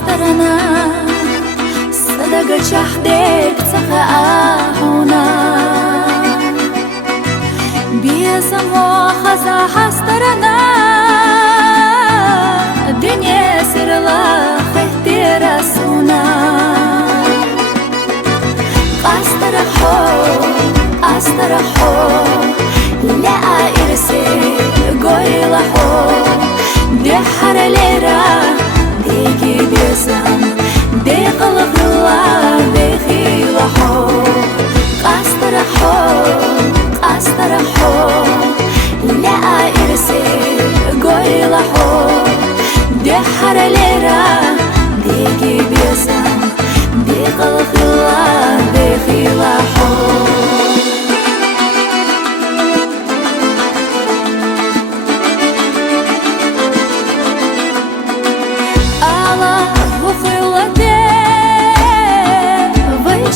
قاسترنا صدق شحدك تخاهنا بيسمو خزا حسترنا الدنيا سر الله اخترسونا قاسترحو لا إرسي قويلحو دي حرليرا ديكي بيسم دي قلق الله بخيلحو قاسترحو لا إرسي قويلحو دي حرليرا ديكي بيسم دي قلق الله بخيلحو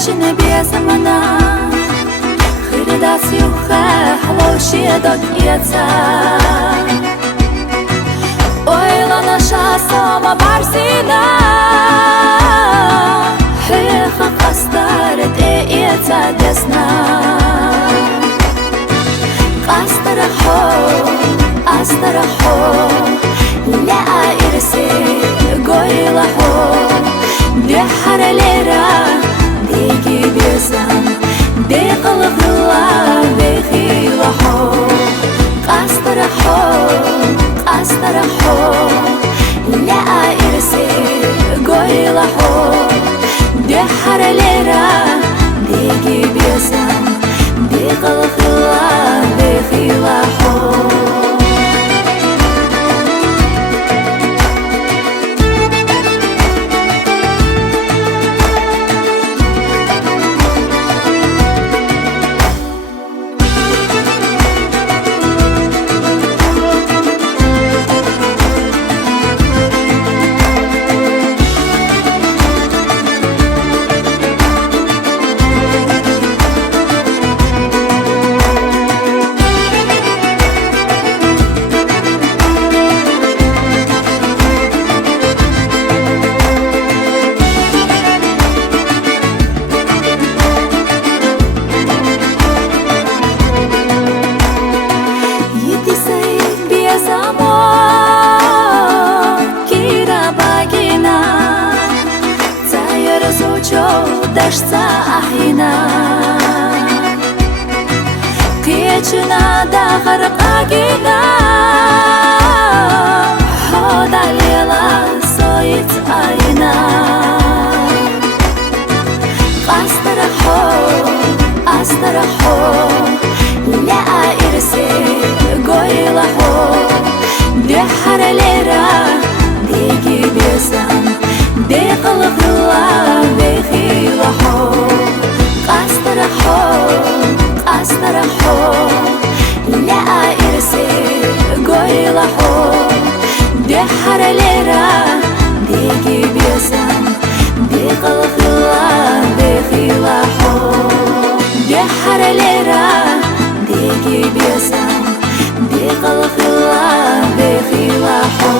نبيسمنا خرداس يوخا حلوشي دك يتا oyla nasha sama barsina حيخا قاسترت يتا دسنا قاسترحو لا إرسي قويلحو دي حرليرا ديكي بيسم دي قلق الله بخيلحو قاسترحو لا إرسي قويلحو دي حرليرا ديكي بيسم دي قلق الله بخيلحو دشتا أحينا قيتنا دا غرقاقنا حوض الليلة صيت آينا قاسترحو لا إرسي قويلحو دي حرليرا ديكي بيسم دي قلق الله بخيلحو قاسترحو لا إرسي قويلحو دي حرليرا ديكي بيسم دي قلق الله بخيلحو دي حرليرا ديكي بيسم دي قلق الله بخيلحو